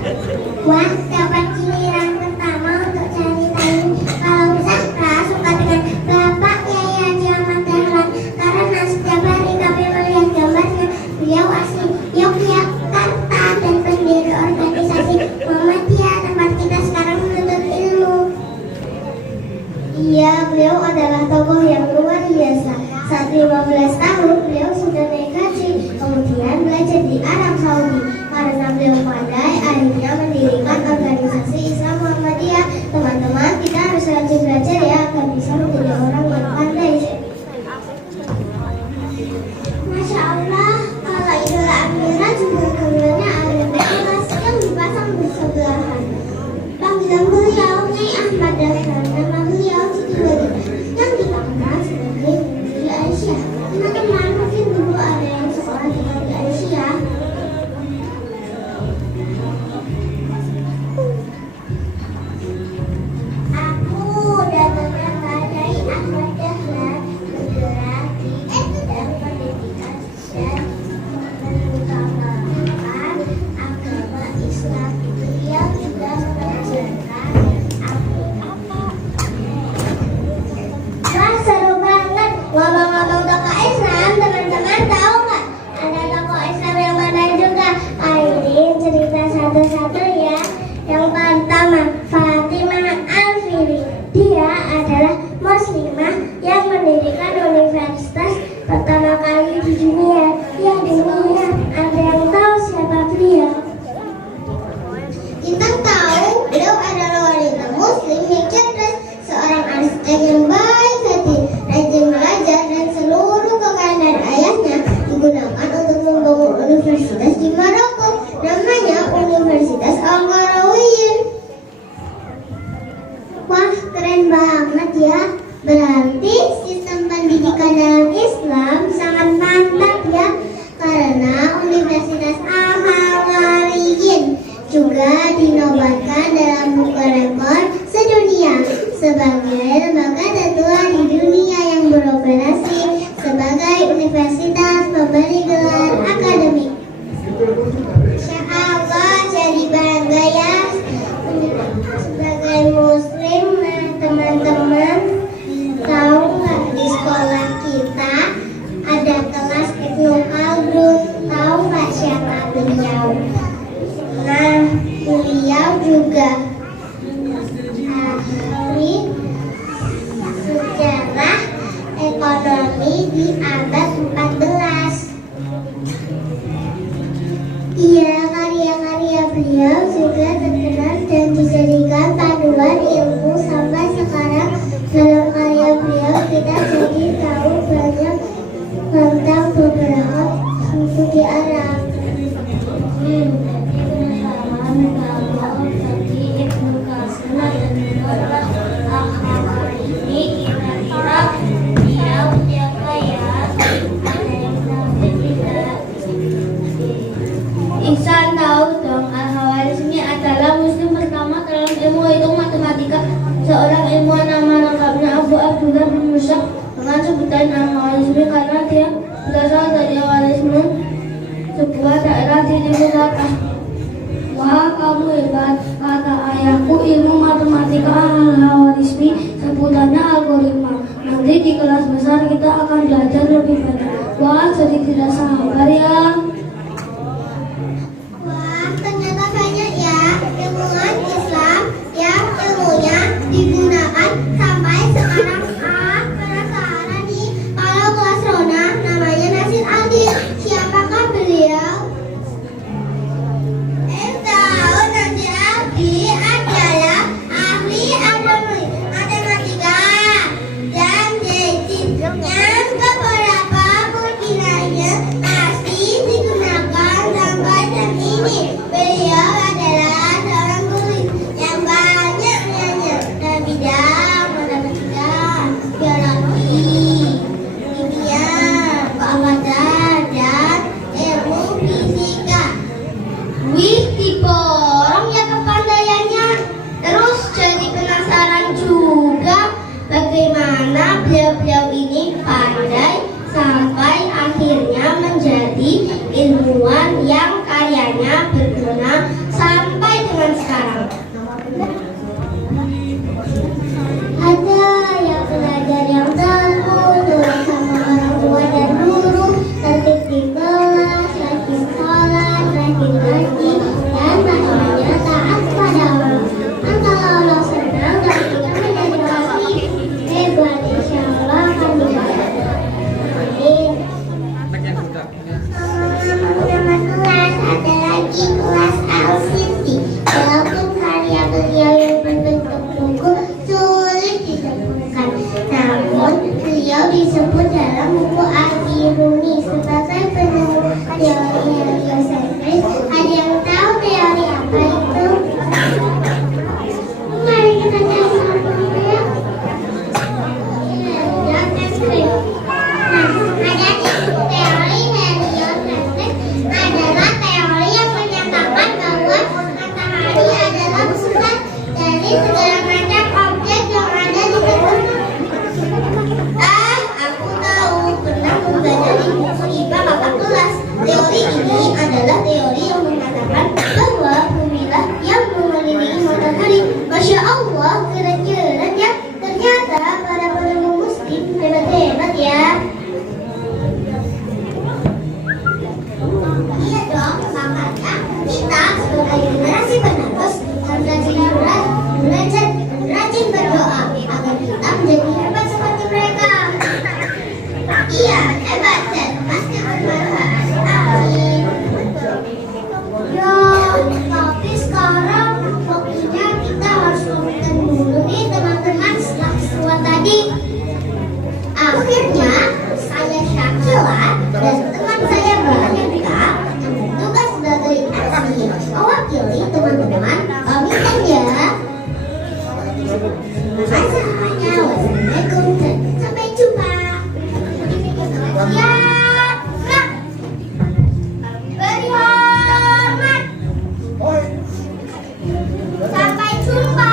Wah, dapat giliran pertama untuk ceritain. Kalau bisa Kak suka dengan Bapak Kyai Haji Ahmad Dahlan karena setiap hari kami melihat gambarnya. Beliau asli Yogyakarta dan pendiri organisasi Muhammadiyah tempat kita sekarang menuntut ilmu. Iya, beliau adalah tokoh yang luar biasa. Saat 15 tahun beliau sudah naik haji, kemudian belajar di Arab Saudi. Karena beliau pandai, akhirnya mendirikan organisasi Islam Muhammadiyah. Teman-teman, kita harus rajin belajar ya agar bisa menjadi orang yang pandai. Masya Allah, kalau idola Amira juga gambarnya ada bekas yang dipasang bersebelahan. Panggilan beliau Nyai Ahmad Dahlan, nama beliau Siti Badriah yang dikenal sebagai Bunda Aisyah. Teman-teman, mungkin dulu ada yang sekolah di Bunda Aisyah. Ngomong-ngomong tokoh Islam, teman-teman tahu nggak ada tokoh Islam yang mana juga? Ini cerita satu-satu ya. Yang pertama, Fatimah Al-Fihri. Dia adalah muslimah yang mendirikan universitas pertama kali di dunia. Ya, di dunia. Ada yang tahu siapa beliau? Kita tahu beliau adalah wanita muslim yang cerdas, seorang arsitek yang baik hati, rajin belajar, dan seluruh kekayaan ayahnya digunakan untuk membangun universitas di Maroko, namanya Universitas Al-Qarawiyyin. Wah, keren banget ya. Berarti sistem pendidikan dalam Islam sangat mantap ya, karena Universitas Al-Qarawiyyin juga dinobatkan dalam buku rekor sedunia sebagai lembaga tertua di dunia yang beroperasi sebagai universitas pemberi gelar akademik. Insya Allah jadi bangga ya sebagai muslim. Nah, teman-teman tahu nggak di sekolah kita ada kelas Ibnu Khaldun? Tahu nggak siapa beliau? Nah, beliau juga ahli sejarah ekonomi di abad 14. Iya, karya-karya beliau juga terkenal dan dijadikan panduan ilmu sampai sekarang. Dalam karya beliau kita jadi tahu banyak tentang beberapa suku di Arab. Ihsan tahu dong, Al-Khawarizmi adalah muslim pertama dalam ilmu hitung matematika. Seorang ilmuwan nama lengkapnya Abu Abdullah bin Musa dengan sebutan Al-Khawarizmi karena dia berasal dari Al-Khawarizmi, sebuah daerah di timur Mekah. Wah, kamu hebat, kata ayahku. Ilmu matematika Al-Khawarizmi sebutannya algoritma. Nanti di kelas besar kita akan belajar lebih banyak. Wah, jadi tidak sabar ya. Ternyata banyak ya ilmuwan Islam yang ilmunya digunakan sampai sekarang. Penasaran nih, kalau kelas Rona namanya Nasir Aldi, siapakah beliau? Tahu, Nasir Aldi adalah ahli astronomi, matematika, dan fisik yang beberapa mungkinannya masih digunakan sampai saat ini. Beliau adalah seorang guru yang banyak nanya dalam bidang matematika, biologi, kimia, keawatan, dan ilmu fisika. Wih, tipe orang ya kepandaiannya. Terus jadi penasaran juga bagaimana beliau-beliau ini pandai sampai akhirnya menjadi ilmuwan yang karyanya berguna sampai Ada yang belajar yang tekun, nurut sama orang tua dan guru, tertib di kelas, rajin sholat, rajin ngaji, dan pastinya taat pada Allah. Kalau Allah senang dan kita menjadi kasih, hebat insya Allah akan dibayar. Amin. Nama kelas ada lagi kelas Al-Siti. Walaupun karya beliau yang berbentuk buku sulit ditemukan, namun beliau disebut dalam buku Al-Biruni sebagai penemu teori heliosentris. Ada yang tahu teori apa itu? Mari kita cari satunya ya. Heliosentris. Nah, ada teori heliosentris adalah teori yang menyatakan bahwa matahari adalah pusat dari segala macam objek yang ada di sekitar. Aku tahu, pernah membaca di buku IPA kakak kelas. Teori ini adalah teori yang mengatakan bahwa bumilah yang mengelilingi matahari. Masya Allah, keren-keren ya. Ternyata para penemu muslim hebat-hebat ya. Iya dong, makanya kita sebagai generasi penerus harus belajar dan rajin berdoa agar kita menjadi hebat seperti mereka. Iya, hebat dan pasti bermanfaat. Amin. Ya, tapi sekarang waktunya kita harus pamitan dulu nih teman-teman setelah keseruan tadi. Akhirnya saya Syakila dan teman saya Baraka yang bertugas sebagai MC mewakili teman-teman pamitan ya. Wassalamualaikum dan sampai jumpa. Ya, beri hormat. Sampai jumpa.